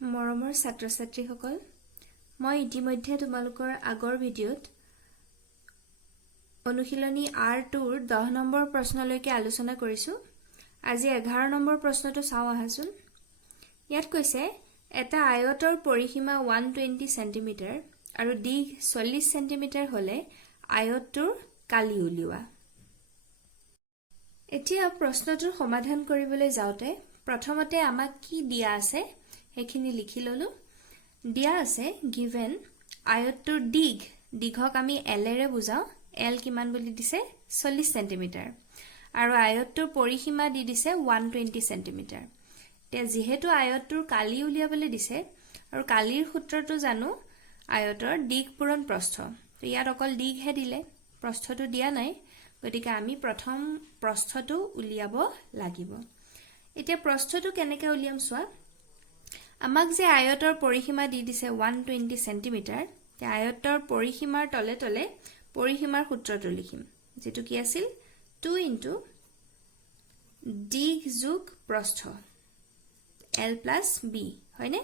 মৰমৰ ছাত্ৰ-ছাত্ৰীসকল, মই ইতিমধ্যে তোমালোকৰ আগৰ ভিডিঅ'ত অনুশীলনী R2ৰ 10 নম্বৰ প্ৰশ্নলৈকে আলোচনা কৰিছো। আজি 11 নম্বৰ প্ৰশ্নটো চাও আহাচোন। ইয়াত কৈছে এটা আয়তৰ পৰিসীমা 120 cm আৰু দীঘ 40 cm হলে আয়তটোৰ কালি উলিওৱা। এতিয়া প্ৰশ্নটোৰ সমাধান কৰিবলৈ যাওতে প্ৰথমতে আমাক কি দিয়া আছে হেখিনি লিখি ললো। দিয়া আছে given আয়তটোৰ দীঘক আমি L এৰে বুজাও। L কিমান বুলি দিছে 40 cm আৰু আয়তটোৰ পৰিসীমা দি দিছে 120 cm। তে যেহেতু আয়তটোৰ কালি উলিয়াবলৈ দিছে আৰু কালিৰ সূত্ৰটো জানো আয়তৰ দীঘ পূৰণ প্ৰস্থ। তো ইয়াত অকল দীঘহে দিলে, প্ৰস্থটো দিয়া নাই, গতিকে আমি প্ৰথম প্ৰস্থটো উলিয়াব লাগিব। এতিয়া প্ৰস্থটো কেনেকৈ উলিয়াম চোৱা। আমাক যে আয়তৰ পৰিসীমা দি দিছে 120 cm, তে আয়তৰ পৰিসীমাৰ তলে তলে পৰিসীমাৰ সূত্ৰটো লিখিম, যেটো কি আছিল 2 * দীঘ যোগ প্ৰস্থ L + B, হয়নে?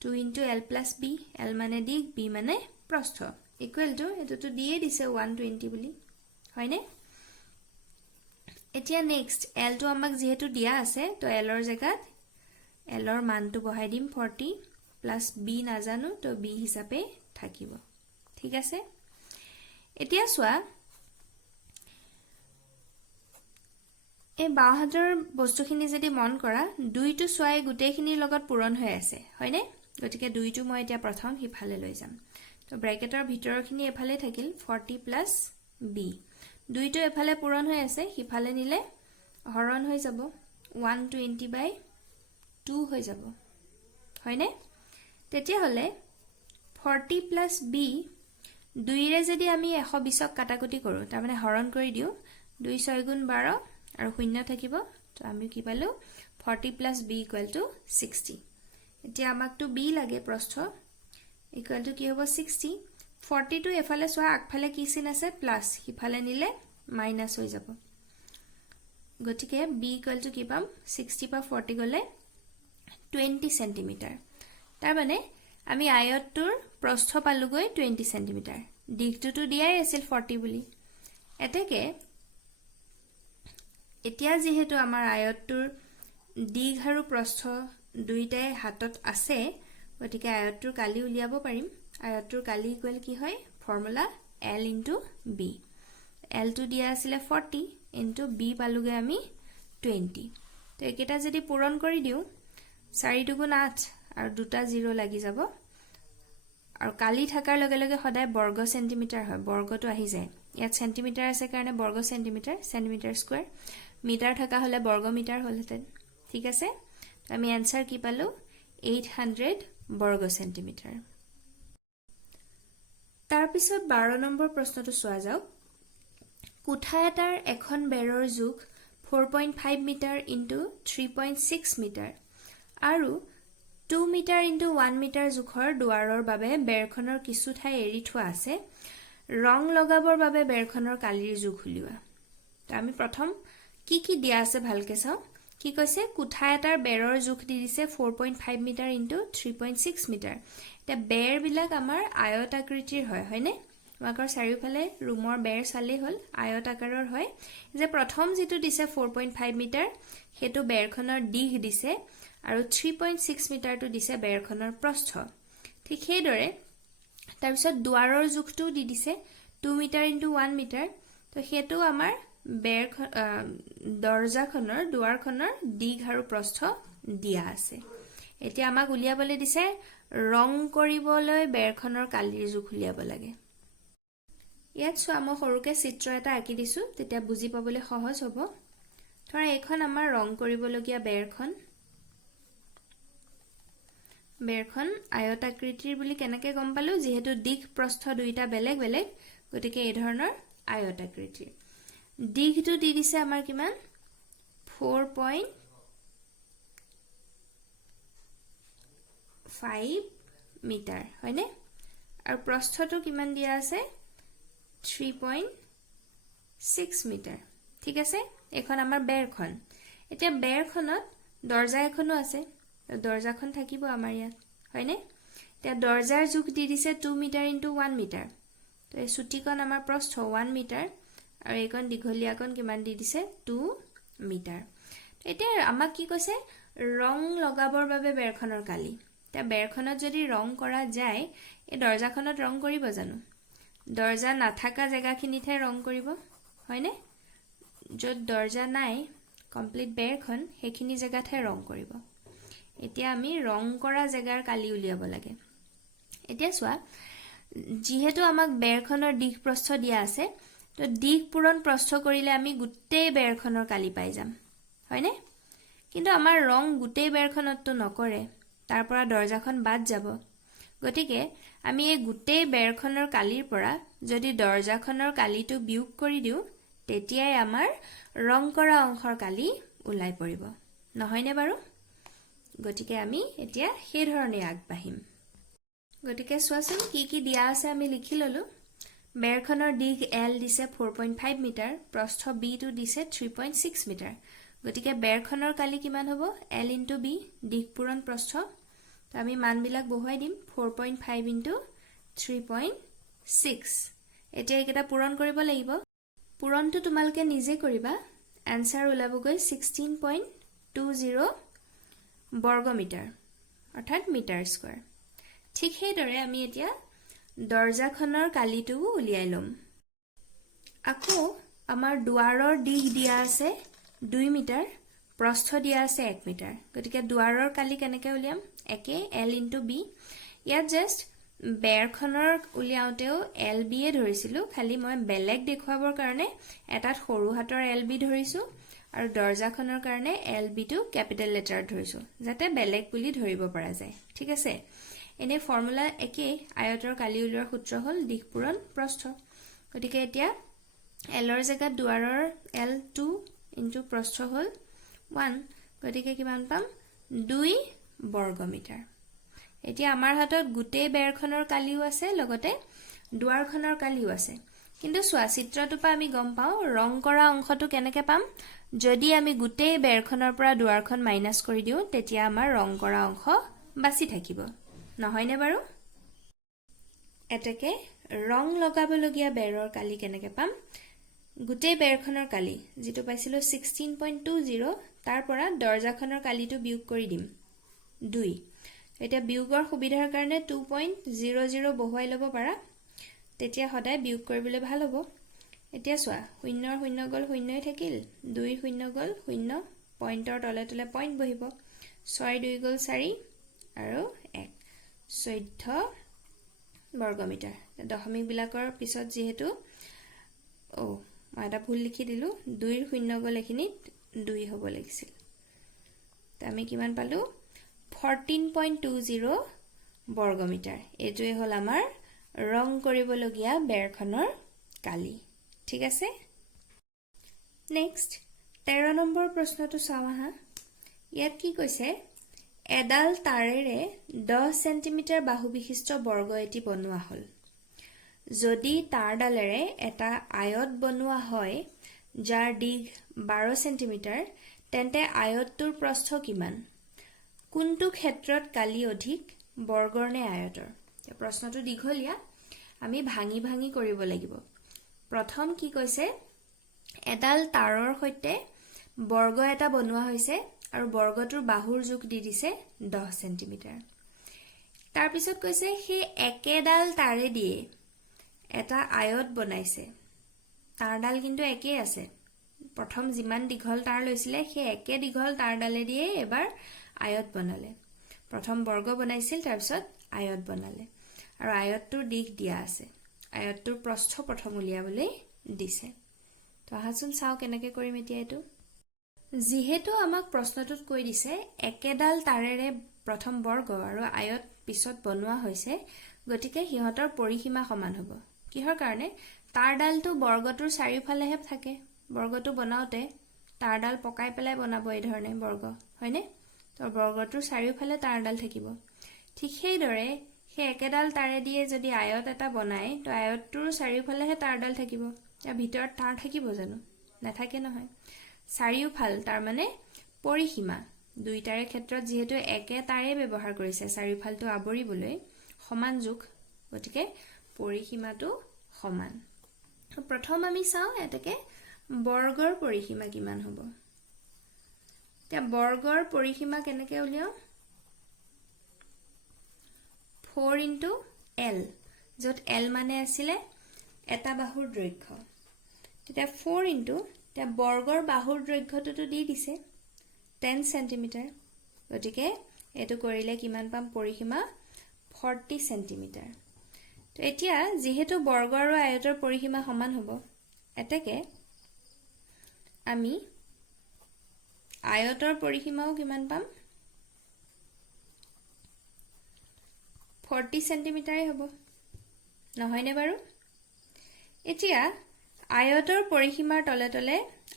2 * L + B, L মানে দীঘ, B মানে প্ৰস্থ, ইকুৱেল টু এটোতো দিয়ে দিছে 120 বুলি, হয়নে? এতিয়া নেক্সট L টো আমাক যেহেতু দিয়া আছে, তো L ৰ জায়গাত L ৰ মানটো বহাই দিম 40 + B নাজানো, তো B হিচাপে থাকিব। ঠিক আছে? এতিয়া চোৱা, এই বাওহাতৰ বস্তুখিনি যদি মন কৰা, দুইটো সোৱাই গোটেইখিনিৰ লগত পূৰণ হৈ আছে, হয়নে? গতিকে দুইটো মই এতিয়া প্ৰথম হিফালে লৈ যাম। তো ব্ৰেকেটৰ ভিতৰৰখিনি এফালে থাকিল 40 + B। দুইটো এফালে পূৰণ হৈ আছে, হিফালে নিলে হৰণ হৈ যাব 120/2 হৈ যাব, হয়নে? তেতিয়া হলে 40 + B দুইৰে যদি আমি 120ক কাটাকুটি কৰো, তাৰ মানে হৰণ কৰি দিও, 2 × 6 = 12 আৰু শূন্য থাকিব। তো আমি কি পালো 40 + B = 60। এতিয়া আমাকটো B লাগে প্ৰস্থ, ইকুৱেল টু কি হ'ব 60। 40 টো এফালে সোৱা আগফালে কি চিন আছে প্লাস, হিফালে নিলে মাইনাস হৈ যাব। গতিকে B = কি পাম 60 পা 40 গলে 20 cm। তাৰ মানে আমি আয়তটোৰ প্ৰস্থ পালুগৈ 20 cm। দীঘটোতো দিয়াই আছিল 40 বুলি। এতেকে এতিয়া যেহেতু আমাৰ আয়তটোৰ দীঘ আৰু প্ৰস্থ দুইটাই হাতত আছে, গতিকে আয়তটোৰ কালি উলিয়াব পাৰিম। আয়তটোৰ কালি ইকুৱেল কি হয় ফৰ্মুলা L * B। L টো দিয়া আছিল 40 * B পালুগে আমি 20। তো একেটা যদি পূৰণ কৰি দিও, 4 × 2 = 8 আৰু দুটা 0 লাগি যাব। আৰু কালি থাকাৰ লগে লগে সদায় বৰ্গ সেন্টিমিটাৰ হয়, বৰ্গটো আহি যায়। ইয়াত সেন্টিমিটাৰ আছে কাৰণে বৰ্গ সেন্টিমিটাৰ, সেন্টিমিটাৰ স্কয়াৰ। মিটাৰ থাকা হলে বৰ্গ মিটাৰ হলহেতেন। ঠিক আছে? তো আমি আনসাৰ কি পালো 800 বৰ্গ সেন্টিমিটাৰ। তাৰ পিছত 12 নম্বৰ প্ৰশ্নটো চোৱা যাওক। কোঠা এটাৰ এখন বেৰৰ জোখ 4.5 মিটাৰ × 3.6 মিটাৰ আৰু 2 মিটাৰ × 1 মিটাৰ জোখৰ দুৱাৰৰ বাবে বেৰখনৰ কিছু ঠাই এৰি থোৱা আছে। ৰং লগাবৰ বাবে বেৰখনৰ কালিৰ জোখ উলিওৱা। তো আমি প্ৰথম কি কি দিয়া আছে ভালকে চাও। কি কৈছে কোঠা এটাৰ বেৰৰ জোখ দি দিছে 4.5 মিটাৰ × 3.6 মিটাৰ। এটা বেৰ বিলাক আমাৰ আয়ত আকৃতিৰ হয়, হয়নে? তোমাকৰ চাৰিওফালে ৰুমৰ বেৰ চালেই হল, আয়ত আকাৰৰ হয়। যে প্ৰথম যেটো দিছে 4.5 মিটাৰ, হেতু বেৰখনৰ দীঘ দিছে আৰু 3.6 মিটাৰটো দিছে বেৰখনৰ প্ৰস্থ। ঠিক সেইদৰে তাৰ পিছত দুৱাৰৰ জোখটো দি দিছে 2 মিটাৰ × 1 মিটাৰ। তো হেতু আমাৰ দৰজাখনৰ দুৱাৰখনৰ দীঘ আৰু প্ৰস্থ দিয়া আছে। এতিয়া আমাক উলিয়াবলৈ দিছে ৰং কৰিবলৈ বেৰখনৰ কালিৰ জোখ উলিয়াব লাগে। ইয়াত চোৱা মই সৰুকে চিত্ৰ এটা আঁকি দিছো, তেতিয়া বুজি পাবলৈ সহজ হ'ব। ধৰা এইখন আমাৰ ৰং কৰিবলগীয়া বেৰখন। বেৰখন আয়ত আকৃতিৰ বুলি কেনেকৈ গম পালো, যেহেতু দীঘ প্ৰস্থ দুইটা বেলেগ বেলেগ, গতিকে এই ধৰণৰ আয়ত আকৃতিৰ। দীঘটো দি দিছে আমাৰ কিমান 4.5 মিটাৰ, হয়নে? আৰু প্ৰস্থটো কিমান দিয়া আছে 3.6 মিটাৰ। ঠিক আছে? এখন আমাৰ বেৰখন। এতিয়া বেৰখনত দৰজা এখনো আছে, দৰজাখন থাকিব আমাৰ ইয়াত হয়নে এতিয়া দৰজাৰ জোখ দি দিছে 2 মিটাৰ * 1 মিটাৰ তো এই চুটিকণ আমাৰ প্ৰস্থ 1 মিটাৰ আৰু এইকণ দীঘলীয়াকণ কিমান দি দিছে 2 মিটাৰ এতিয়া আমাক কি কৈছে ৰং লগাবৰ বাবে বেৰখনৰ কালি তা বেৰখনত যদি ৰং কৰা যায় এই দৰজাখনত ৰং কৰিব জানো দৰজা নাথাকা জায়গাখিনিতহে ৰং কৰিব হয়নে য'ত দৰজা নাই কমপ্লিট বেৰখন সেইখিনি জায়গাতহে ৰং কৰিব এতিয়া আমি ৰং কৰা জায়গাৰ কালি উলিয়াব লাগে এতিয়া চোৱা যেহেতু আমাক বেৰখনৰ দিশ প্ৰস্থ দিয়া আছে তো দিশ পূৰণ প্ৰস্থ কৰিলে আমি গোটেই বেৰখনৰ কালি পাই যাম হয়নে কিন্তু আমাৰ ৰং গোটেই বেৰখনতটো নকৰে তাৰ পৰা দৰজাখন বাদ যাব গতিকে আমি এই গোটেই বেৰখনৰ কালিৰ পৰা যদি দৰজাখনৰ কালিটো বিয়োগ কৰি দিওঁ তেতিয়াই আমাৰ ৰং কৰা অংশৰ কালি ওলাই পৰিব নহয়নে বাৰু গতিকে আমি এতিয়া সেই ধৰণে আগবাঢ়িম গতিকে চোৱাচোন কি দিয়া আছে আমি লিখি ললো বেৰখনৰ দিশ L দিছে 4.5 মিটাৰ প্ৰস্থ B টো দিছে 3.6 মিটাৰ গতিকে বেৰখনৰ কালি কিমান হ'ব L * B দিশ পূৰণ প্ৰস্থ তো আমি মানবিলাক বহুৱাই দিম 4.5 * 3.6 এতিয়া এইকেইটা পূৰণ কৰিব লাগিব পূৰণটো তোমালকে নিজে কৰিবা আনসাৰ ওলাবগৈ 16.20 বৰ্গ মিটাৰ অৰ্থাৎ মিটাৰ স্কয়াৰ ঠিক সেইদৰে আমি এতিয়া দৰজাখনৰ কালিটো উলিয়াই লম আকৌ আমাৰ দুৱাৰৰ দিশ দিয়া আছে 2 মিটাৰ প্ৰস্থ দিয়া আছে 1 মিটাৰ গতিকে দুৱাৰৰ কালি কেনেকৈ উলিয়াম একে L * B ইয়াত জাস্ট বেৰখনৰ উলিয়াওতেও LB এ ধৰিছিলো খালি মই বেলেগ দেখুৱাবৰ কাৰণে এটাত সৰু হাতৰ LB ধৰিছো আৰু দৰজাখনৰ কাৰণে LB টো ক্যাপিটেল লেটাৰ ধৰিছো যাতে বেলেগ বুলি ধৰিব পৰা যায় ঠিক আছে এনে ফৰ্মুলা একে আয়তৰ কালি উলিওৱাৰ সূত্ৰ হল দিশ পূৰণ প্ৰস্থ গতিকে এতিয়া L ৰ জায়গাত দুৱাৰৰ L2 * প্ৰস্থ হল 1 গতিকে কিমান পাম 2 বৰ্গ মিটাৰ এতিয়া আমাৰ হাতত গোটেই বেৰখনৰ কালিও আছে লগতে দুৱাৰখনৰ কালিও আছে কিন্তু চোৱা চিত্ৰটো পা আমি গম পাও ৰং কৰা অংশটো কেনেকৈ পাম যদি আমি গোটেই বেৰখনৰ পৰা দুৱাৰখন মাইনাস কৰি দিও তেতিয়া আমাৰ ৰং কৰা অংশ বাছি থাকিব নহয়নে বাৰু এটাকে ৰং লগাবলগীয়া বেৰৰ কালি কেনেকৈ পাম গোটেই বেৰখনৰ কালি যেটো পাইছিলো 16.20 তাৰ পৰা দৰজাখনৰ কালিটো বিয়োগ কৰি দিম 2 এতিয়া বিয়োগৰ সুবিধাৰ কাৰণে 2.00 বহুৱাই ল'ব পাৰা তেতিয়া সদায় বিয়োগ কৰিবলৈ ভাল হ'ব এতিয়া চোৱা 0 0 গল 0 থাকিল 2 0 গল 0 পইণ্টৰ তলে তলে পইণ্ট বহিব 6 2 গল 4 আৰু 1 14 বৰ্গ মিটাৰ দশমিক বিলাকৰ পিছত যেহেতু মই এটা ভুল লিখি দিলো 2 0 গল এখিনিত 2 হ'ব লাগিছিল তে আমি কিমান পালো 14.20 বৰ্গ মিটাৰ এটোৱে হল আমাৰ ৰং কৰিবলগীয়া বেৰখনৰ কালি ঠিক আছে নেক্সট 13 নম্বৰ প্ৰশ্নটো চাও আহা ইয়াত কি কৈছে এডাল তাৰেৰে 10 সেন্টিমিটাৰ বাহু বিশিষ্ট বৰ্গ এটি বনোৱা হল যদি তাৰডালেৰে এটা আয়ত বনোৱা হয় যাৰ দিশ 12 সেন্টিমিটাৰ তেন্তে আয়তটোৰ প্ৰস্থ কিমান কোনটো ক্ষেত্ৰত কালি অধিক বৰ্গৰ নে আয়তৰ প্ৰশ্নটো দীঘলীয়া আমি ভাঙি ভাঙি কৰিব লাগিব প্ৰথম কি কৈছে এডাল তাৰৰ সৈতে বৰ্গ এটা বনোৱা হৈছে আৰু বৰ্গটোৰ বাহুৰ জোখ দি দিছে 10 সেন্টিমিটাৰ তাৰ পিছত কৈছে সেই একেডাল তাৰে দিয়ে এটা আয়ত বনাইছে তাৰডাল কিন্তু একে আছে প্ৰথম যিমান দীঘল তাৰ লৈছিলে সেই একে দীঘল তাৰডালে দিয়ে এবাৰ আয়ত বনালে প্ৰথম বৰ্গ বনাইছিল তাৰ পিছত আয়ত বনালে আৰু আয়তটোৰ দিশ দিয়া আছে আয়তটোৰ প্ৰস্থ প্ৰথম উলিয়াবলৈ দিছে তো আহাচোন চাও কেনেকৈ কৰিম এতিয়া এটো যেহেতু আমাক প্ৰশ্নটোত কৈ দিছে একেডাল তাৰেৰে প্ৰথম বৰ্গ আৰু আয়ত পিছত বনোৱা হৈছে গতিকে হিহতৰ পৰিসীমা সমান হ'ব কিহৰ কাৰণে তাৰডালটো বৰ্গটোৰ চাৰিওফালেহে থাকে বৰ্গটো বনাওতে তাৰডাল পকাই পেলাই বনাব এই ধৰণে বৰ্গ হয়নে তো বৰ্গটোৰ চাৰিওফালে তাৰডাল থাকিব ঠিক সেইদৰে সেই একেডাল তাৰে দিয়ে যদি আয়ত এটা বনায় তো আয়তটোৰ চাৰিওফালেহে তাৰডাল থাকিব তাৰ ভিতৰত তাৰ থাকিব জানো নাথাকে নহয় চাৰিওফাল তাৰ মানে পৰিসীমা দুইটাৰে ক্ষেত্ৰত যেহেতু একে তাৰে ব্যৱহাৰ কৰিছে চাৰিওফালটো আৱৰিবলৈ সমান জোখ গতিকে পৰিসীমাটো সমান প্ৰথম আমি চাওঁ এটাকে বৰ্গৰ পৰিসীমা কিমান হ'ব এতিয়া বৰ্গৰ পৰিসীমা কেনেকৈ উলিয়াও 4 into L য'ত L মানে আছিলে এটা বাহুৰ দৈৰ্ঘ্য তেতিয়া 4 into এতিয়া বৰ্গৰ বাহুৰ দৈৰ্ঘ্যটো দি দিছে 10 সেন্টিমিটাৰ গতিকে এটো কৰিলে কিমান পাম পৰিসীমা 40 সেন্টিমিটাৰ তো এতিয়া যেহেতু বৰ্গ আৰু আয়তৰ পৰিসীমা সমান হ'ব এটাকে আমি আয়তৰ পৰিসীমাও কিমান পাম 40 সেন্টিমিটাৰে হ'ব নহয়নে বাৰু এতিয়া আয়তৰ পৰিসীমাৰ তলে তলে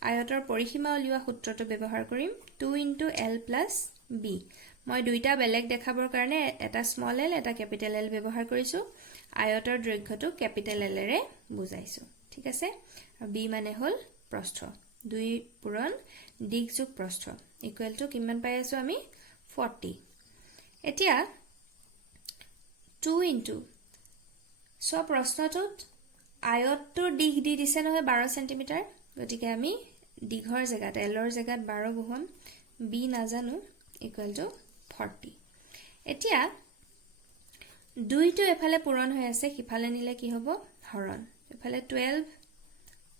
আয়তৰ পৰিসীমা উলিওৱা সূত্ৰটো ব্যৱহাৰ কৰিম 2 into L plus B মই দুইটা বেলেগ দেখাবৰ কাৰণে এটা স্মল l এটা ক্যাপিটেল L ব্যৱহাৰ কৰিছো আয়তৰ দৈৰ্ঘ্যটো ক্যাপিটেল L ৰে বুজাইছো ঠিক আছে আৰু B মানে হল প্ৰস্থ 2 পূৰণ দিশ যোগ প্ৰস্থ ইকুৱেল টু কিমান পাই আছো আমি 40 এতিয়া 2 into সো প্ৰশ্নটোত আয়তটোৰ দিশ দি দিছে নহয় 12 সেন্টিমিটাৰ গতিকে আমি দীঘৰ জায়গাত এলৰ জায়গাত 12 বহুম বি নাজানো ইকুৱেল টু 40 এতিয়া দুইটো এফালে পূৰণ হৈ আছে কিফালে নিলে কি হ'ব হৰণ এফালে 12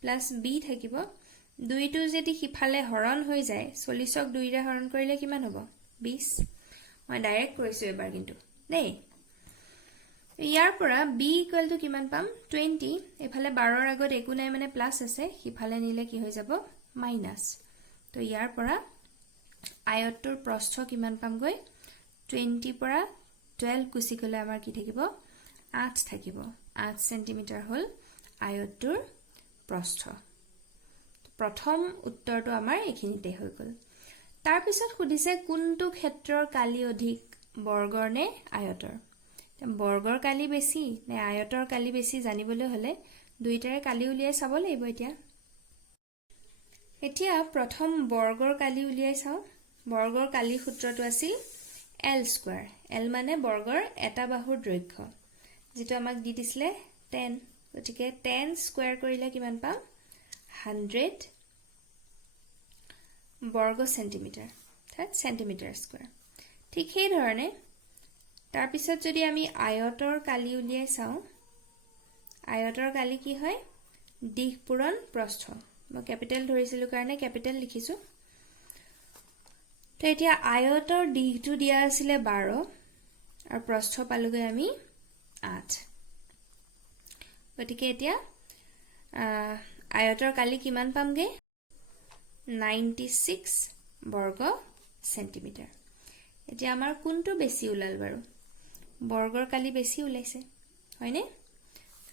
প্লাস বি থাকিব দুইটো যদি কিফালে হৰণ হৈ যায় 40ক 2 ৰে হৰণ কৰিলে কিমান হ'ব 20 মই ডাইৰেক্ট কৰিছো এবাৰ কিন্তু দেই ইয়াৰ পৰা b ইকুৱেল টু কিমান পাম 20 এফালে 12 ৰ আগত একো নাই মানে প্লাস আছে হিফালে নিলে কি হৈ যাব মাইনাস তো ইয়াৰ পৰা আয়তটোৰ প্ৰস্থ কিমান পাম গৈ 20 পৰা 12 গুছি গলে আমাৰ কি থাকিব 8 থাকিব 8 সেন্টিমিটাৰ হল আয়তটোৰ প্ৰস্থ প্ৰথম উত্তৰটো আমাৰ এখিনিতে হৈ গল তাৰ পিছত খুদিছে কোনটো ক্ষেত্ৰৰ কালি অধিক বৰ্গৰ নে আয়তৰ বৰ্গৰ কালি বেছি নে আয়তৰ কালি বেছি জানিবলৈ হলে দুইটাৰে কালি উলিয়াই চাব লাগিব এতিয়া প্ৰথম বৰ্গৰ কালি উলিয়াই চাও বৰ্গৰ কালি সূত্ৰটো আছিল L স্কয়াৰ L মানে বৰ্গৰ এটা বাহুৰ দৈৰ্ঘ্য যেটো আমাক দি দিছিলে 10 গতিকে 10 স্কয়াৰ কৰিলে কিমান পাম 100 বৰ্গ সেন্টিমিটাৰ অৰ্থাৎ সেন্টিমিটাৰ স্কয়াৰ ঠিক সেই ধৰণে তাৰ পিছত যদি আমি আয়তৰ কালি উলিয়াই চাও আয়তৰ কালি কি হয় দিশ পূৰণ প্ৰস্থ মই ক্যাপিটেল ধৰিছিলো কাৰণে ক্যাপিটেল লিখিছো তো এতিয়া আয়তৰ দিশটো দিয়া আছিল 12 আৰু প্ৰস্থ পালুগে আমি 8 গতিকে এতিয়া আয়তৰ কালি কিমান পামগে 96 বৰ্গ সেন্টিমিটাৰ এতিয়া আমাৰ কোনটো বেছি উলাল বাৰু বৰ্গৰ কালি বেছি উলাইছে হয়নে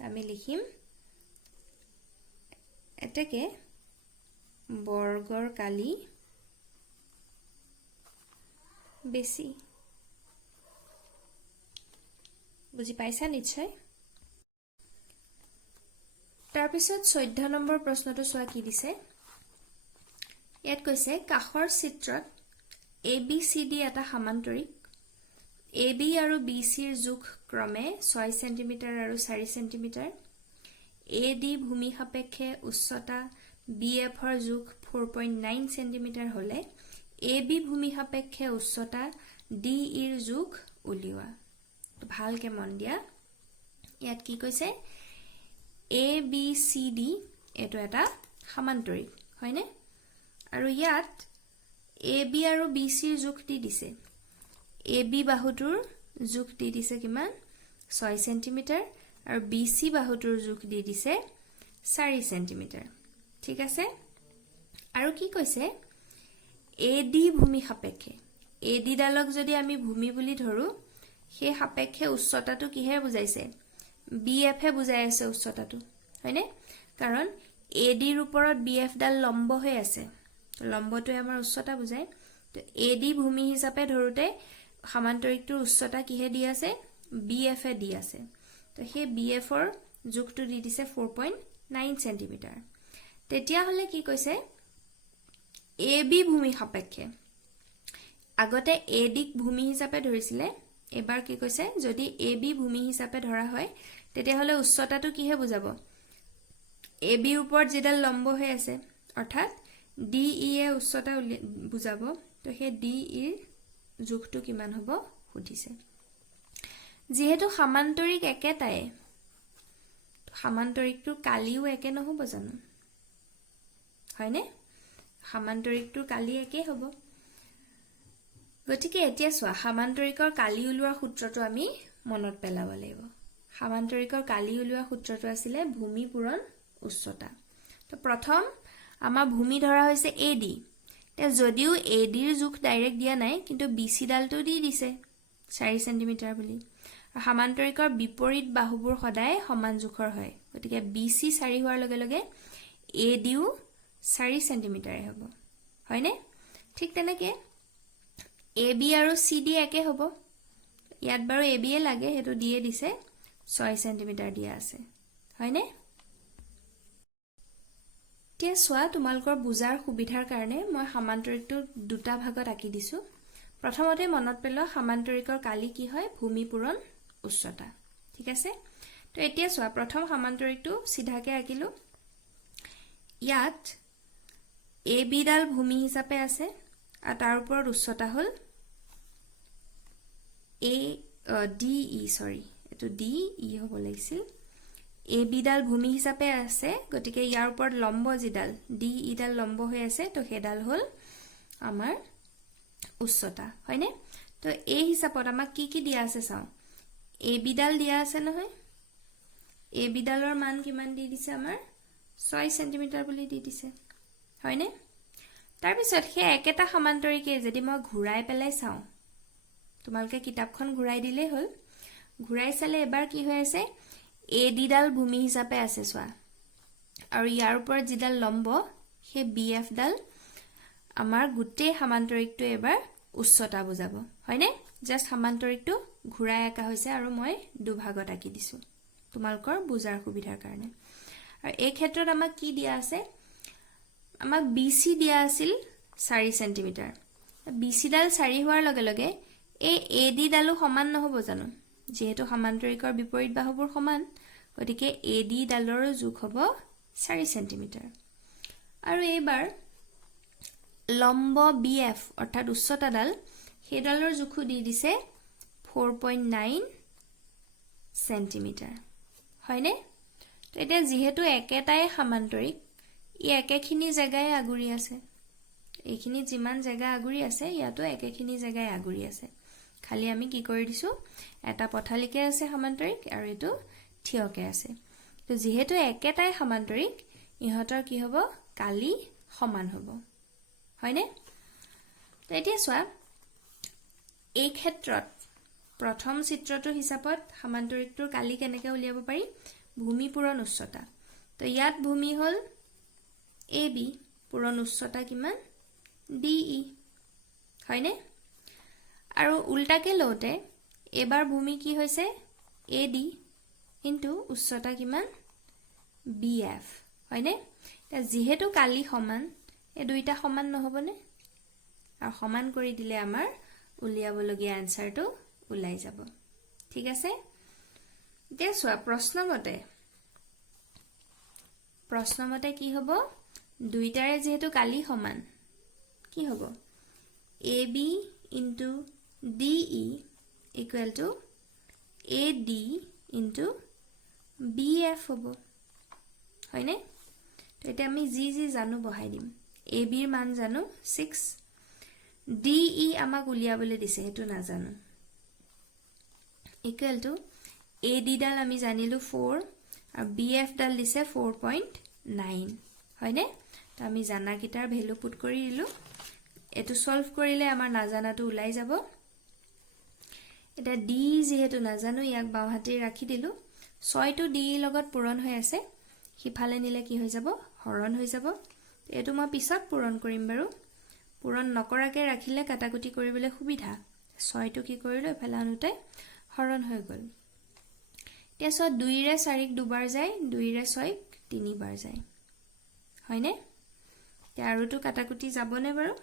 আমি লিখিম এটাকে বৰ্গৰ কালি বেছি বুজি পাইছা নিশ্চয় তাৰ পিছত 14 নম্বৰ প্ৰশ্নটো চোৱা কি দিছে ইয়াত কৈছে কাখৰ চিত্ৰত ABCD এটা সমান্তৰিক AB আৰু BC ৰ জোখ ক্ৰমে 6 সেন্টিমিটাৰ আৰু 4 সেন্টিমিটাৰ AD ভূমি সাপেক্ষে উচ্চতা BF ৰ জোখ 4.9 সেন্টিমিটাৰ হলে AB ভূমি সাপেক্ষে উচ্চতা DE ৰ জোখ উলিওৱা ভালকে মন দিয়া ইয়াত কি কৈছে ABCD এটো এটা সমান্তৰিক হয়নে আৰু ইয়াত AB আৰু BC ৰ জোখ দি দিছে AB বাহুটোৰ জোখ দি দিছে কিমান 6 সেন্টিমিটাৰ আৰু BC বাহুটোৰ জোখ দি দিছে 4 সেন্টিমিটাৰ ঠিক আছে আৰু কি কৈছে AD ভূমি সাপেক্ষে AD ডালক যদি আমি ভূমি বুলি ধৰো সেই সাপেক্ষে উচ্চতাটো কিহে বুজাইছে BF এ বুজাই আছে উচ্চতাটো হয়নে কাৰণ AD ৰ ওপৰত BF ডাল লম্ব হৈ আছে লম্বটোৱে আমাৰ উচ্চতা বুজায় তো AD ভূমি হিচাপে ধৰোতে সমান্তৰিকটোৰ উচ্চতা কিহে দি আছে BF এ দি আছে তো সেই BF ৰ জোখটো দি দিছে 4.9 সেন্টিমিটাৰ তেতিয়া হলে কি কৈছে AB ভূমি সাপেক্ষে আগতে AD ভূমি হিচাপে ধৰিছিলে এবাৰ কি কৈছে যদি AB ভূমি হিচাপে ধৰা হয় তেতিয়াহলে উচ্চতাটো কিহে বুজাব AB ওপৰত যেডাল লম্ব হৈ আছে অৰ্থাৎ DE এ উচ্চতা বুজাব তো সেই DE ৰ জোখটো কিমান হ'ব সুধিছে যেহেতু সমান্তৰিক একেটাই সমান্তৰিকটো কালিও একে নহব জানো হয়নে সমান্তৰিকটো কালি একে হ'ব গতিকে এতিয়া চোৱা সমান্তৰিকৰ কালি উলোৱাৰ সূত্ৰটো আমি মনত পেলাব লাগিব সমান্তৰিকৰ কালি উলোৱাৰ সূত্ৰটো আছিল ভূমি পূৰণ উচ্চতা তো প্ৰথম আমাৰ ভূমি ধৰা হৈছে AD তে যদিও AD ৰ জোখ ডাইৰেক্ট দিয়া নাই কিন্তু BC ডালটো দি দিছে 4 সেন্টিমিটাৰ বুলি আৰু সমান্তৰিকৰ বিপৰীত বাহুবোৰ সদায় সমান জোখৰ হয় গতিকে BC 4 হোৱাৰ লগে লগে AD ও 4 সেন্টিমিটাৰ হ'ব হয়নে ঠিক তেনেকে AB আৰু CD একে হ'ব ইয়াত বাৰু AB এ লাগে হেতু দিয়ে দিছে 6 সেন্টিমিটাৰ দিয়া আছে হয়নে তে সোয়া তোমালকৰ বুজাৰ সুবিধাৰ কাৰণে মই সমান্তৰিকটো দুটা ভাগত আকি দিছো প্ৰথমতে মনত পেলোৱা সমান্তৰিকৰ কালি কি হয় ভূমি পূৰণ উচ্চতা ঠিক আছে তো এতিয়া সোয়া প্ৰথম সমান্তৰিকটো সিধাকে আকিলো ইয়াত AB ডাল ভূমি হিচাপে আছে আৰু তাৰ ওপৰত উচ্চতা হল DE সৰি এটো DE হ'ব লাগিছিল AB ডাল ভূমি হিচাপে আছে গতিকে ইয়াৰ ওপৰত লম্ব জিডাল DE ডাল লম্ব হৈ আছে তো হেডাল হল আমাৰ উচ্চতা হয়নে তো এই হিচাপত আমাক কি দিয়া আছে চাও AB ডাল দিয়া আছে নহয় AB ডালৰ মান কিমান দি দিছে আমাৰ 6 সেন্টিমিটাৰ বুলি দি দিছে হয়নে তাৰ পিছত হে একেটা সমান্তৰিকে যদি মই ঘুৰাই পেলাই চাও তোমালকে কিতাপখন ঘুৰাই দিলে হল ঘুৰাই চালে এবাৰ কি হৈ আছে AD ডাল ভূমি হিচাপে আছে সোয়া আৰু ইয়াৰ ওপৰত যিডাল লম্ব হে BF ডাল আমাৰ গুটে সমান্তৰিকটো এবাৰ উচ্চতা বুজাব হয়নে জাস্ট সমান্তৰিকটো ঘুৰাই আকা হৈছে আৰু মই দুভাগত আকি দিছো তোমালকৰ বুজাৰ সুবিধাৰ কাৰণে আৰু এই ক্ষেত্ৰত আমাক কি দিয়া আছে আমাক BC দিয়া আছিল 4 সেন্টিমিটাৰ BC ডাল 4 হোৱাৰ লগে লগে এই AD ডালু সমান নহব জানো যেহেতু সমান্তৰিকৰ বিপৰীত বাহুবোৰ সমান গতিকে AD ডালৰ জোখ হ'ব 4 সেন্টিমিটাৰ আৰু এইবাৰ লম্ব BF অৰ্থাৎ উচ্চতা ডাল হেডালৰ জোখু দি দিছে 4.9 সেন্টিমিটাৰ হয়নে তো এটা যেহেতু একেটাই সমান্তৰিক ই একেখিনি জায়গায় আগুৰি আছে এইখিনি যিমান জায়গা আগুৰি আছে ইয়াতো একেখিনি জায়গায় আগুৰি আছে খালি আমি কি কৰি দিছো এটা পথালিকে আছে সমান্তৰিক আৰু এটো থিয়কে আছে তো যেহেতু একেটাই সমান্তৰিক ইহতৰ কি হ'ব কালি সমান হ'ব হয়নে তো এতিয়া সোয়া এই ক্ষেত্ৰত প্ৰথম চিত্ৰটো হিচাপত সমান্তৰিকটোৰ কালি কেনেকৈ উলিয়াব পাৰি ভূমি পূৰণ উচ্চতা তো ইয়াত ভূমি হল AB পূৰণ উচ্চতা কিমান DE হয়নে আৰু উল্টাকে লওতে এবাৰ ভূমি কি হৈছে AD ইনটু উচ্চতা কিমান BF হয়নে যেহেতু কালি সমান এই দুইটা সমান নহবনে আৰু সমান কৰি দিলে আমাৰ উলিয়াবলগীয়া আনসাৰটো উলাই যাব ঠিক আছে দেখছোৱা প্ৰশ্নমতে কি হ'ব দুইটাৰে যেহেতু কালি সমান কি হ'ব AB into DE equal to AD into BF হ'ব হয়নে তো এটা আমি জি জানো বহাই দিম AB ৰ মান জানো 6 DE আমাক উলিয়াবলৈ দিছে হেতু না জানো equal to AD ডাল আমি জানিলো 4 আৰু BF ডাল দিছে 4.9 হয়নে তো আমি জানা কিটাৰ ভ্যালু পুট কৰি দিলো এটো সলভ কৰিলে আমাৰ নাজানাটো উলাই যাব এটা D যেহেতু নাজানো ইয়াক বাওহাতে ৰাখি দিলো 6 টো D লগত পূৰণ হৈ আছে হিফালে নিলে কি হৈ যাব হৰণ হৈ যাব এটো মই পিছত পূৰণ কৰিম বাৰু পূৰণ নকৰাকে ৰাখিলে কাটাকুটি কৰিবলৈ সুবিধা 6 টো কি কৰিলো এফালে আনুতে হৰণ হৈ গল তেছ 2 ৰে 4 ক দুবাৰ যায় 2 ৰে 6 ক 3 বাৰ যায় হয়নে তে আৰুটো কাটাকুটি যাবনে বাৰু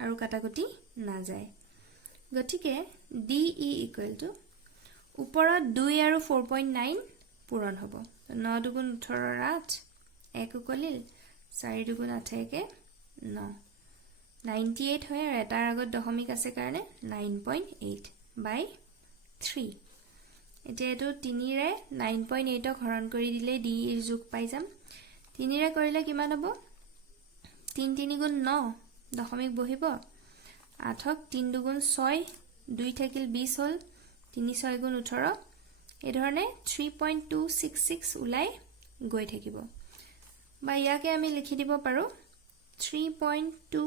আৰু কাটাকুটি নাযায় গতিকে DE ইকুৱেল টু ওপৰত 2 আৰু 4.9 পূৰণ হ'ব 9 দুগুণ 18 8 1 উকলিল 4 দুগুণ 8 কে 9 98 হয় আৰু এটাৰ আগত দশমিক আছে কাৰণে 9.8 বাই 3 এতিয়া এটো 3 ৰে 9.8 ক হৰণ কৰি দিলে D এৰ যোগ পাই যাম 3 ৰে কৰিলে কিমান হ'ব 3 3 গুণ 9 দশমিক বহিব 8 ক 3 দুগুণ 6 2 থাকিল 20 হল 3 6 গুণ 18 এই ধৰণে 3.266 উলাই গৈ থাকিব বা ইয়াকে আমি লিখি দিব পাৰো 3.2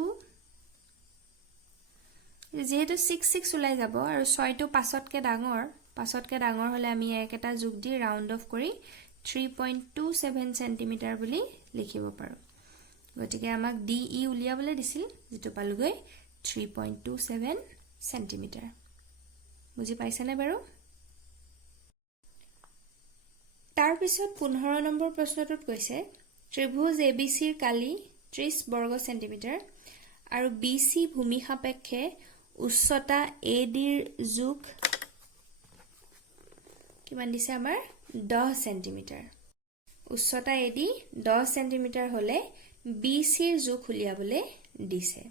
যেহেতু 66 উলাই যাব আৰু 6 টো পাছতকে ডাঙৰ হলে আমি এক এটা যোগ দি ৰাউন্ড অফ কৰি 3.27 সেন্টিমিটাৰ বুলি লিখিব পাৰো গতিকে আমাক DE উলিয়াবলৈ দিছিল যেটো পালগৈ 3.27 সেন্টিমিটাৰ বুজি পাইছানে বাৰু তাৰ পিছত 15 নম্বৰ প্ৰশ্নটোত কৈছে ত্ৰিভুজ ABC ৰ কালি 30 বৰ্গ সেন্টিমিটাৰ আৰু BC ভূমি সাপেক্ষে উচ্চতা AD ৰ যোগ কিমান দিছে আমাৰ 10 সেন্টিমিটাৰ উচ্চতা AD 10 সেন্টিমিটাৰ হলে BC ৰ যোগ উলিয়াবলৈ দিছে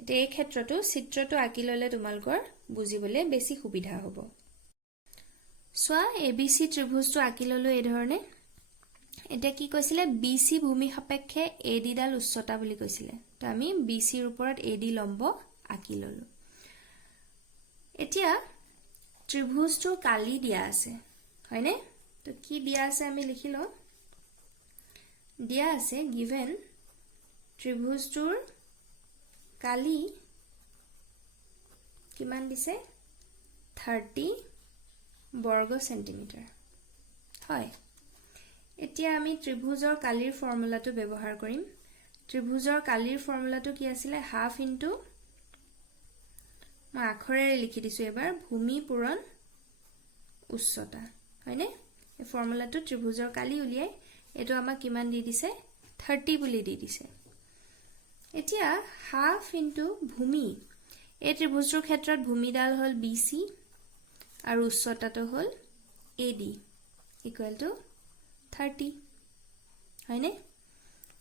এটা এই ক্ষেত্ৰটো চিত্ৰটো আঁকি ললে তোমালকৰ বুজিবলৈ বেছি সুবিধা হ'ব সোয়া ABC ত্ৰিভুজটো আঁকি ললো এই ধৰণে এটা কি কৈছিলে BC ভূমি সাপেক্ষে AD ডাল উচ্চতা বুলি কৈছিলে তো আমি BC ৰ ওপৰত AD লম্ব আঁকি ললো এতিয়া ত্ৰিভুজটোৰ কালি দিয়া আছে হয়নে তো কি দিয়া আছে আমি লিখিলো দিয়া আছে given ত্ৰিভুজটোৰ কালি কিমান দিছে 30 বৰ্গ সেন্টিমিটাৰ হয় এতিয়া আমি ত্ৰিভুজৰ কালিৰ ফৰ্মুলাটো ব্যৱহাৰ কৰিম ত্ৰিভুজৰ কালিৰ ফৰ্মুলাটো কি আছিল হাফ ইনটু মই আখৰেৰে লিখি দিছো এবাৰ ভূমি পূৰণ উচ্চতা হয়নে এই ফৰ্মুলাটো ত্ৰিভুজৰ কালি উলিয়াই এটো আমাক কিমান দি দিছে 30 বুলি দি দিছে এতিয়া হাফ ইনটু ভূমি এই ত্ৰিভুজৰ ক্ষেত্ৰত ভূমিডাল হল BC আৰু উচ্চতাটো হল AD ইকুৱেল টু 30 হয়নে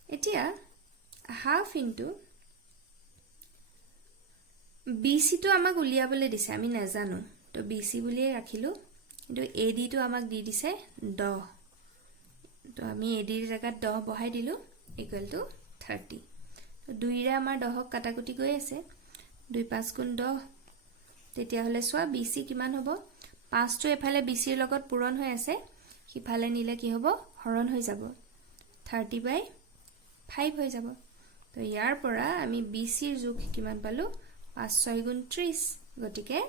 এতিয়া হাফ ইনটু BC টো আমাক উলিয়াবলৈ দিছে আমি নাজানো তো BC বুলিয়ে ৰাখিলো কিন্তু AD টো আমাক দি দিছে 10 তো আমি AD ৰ জায়গাত 10 বহাই দিলো ইকুৱেল টু 30 তো 2 ৰে আমাৰ 10 কাটাকুটি গৈ আছে 2 5 গুণ 10 তেতিয়া হলে সোয়া BC কিমান হ'ব 5 টো এফালে BC ৰ লগত পূৰণ হৈ আছে হিফালে নিলে কি হ'ব হৰণ হৈ যাব 30 বাই 5 হৈ যাব তো ইয়াৰ পৰা আমি BC ৰ যোগ কিমান পালো 5 6 গুণ 30 গতিকে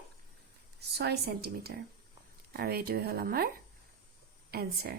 6 সেন্টিমিটাৰ আৰু এটো হল আমাৰ এনসাৰ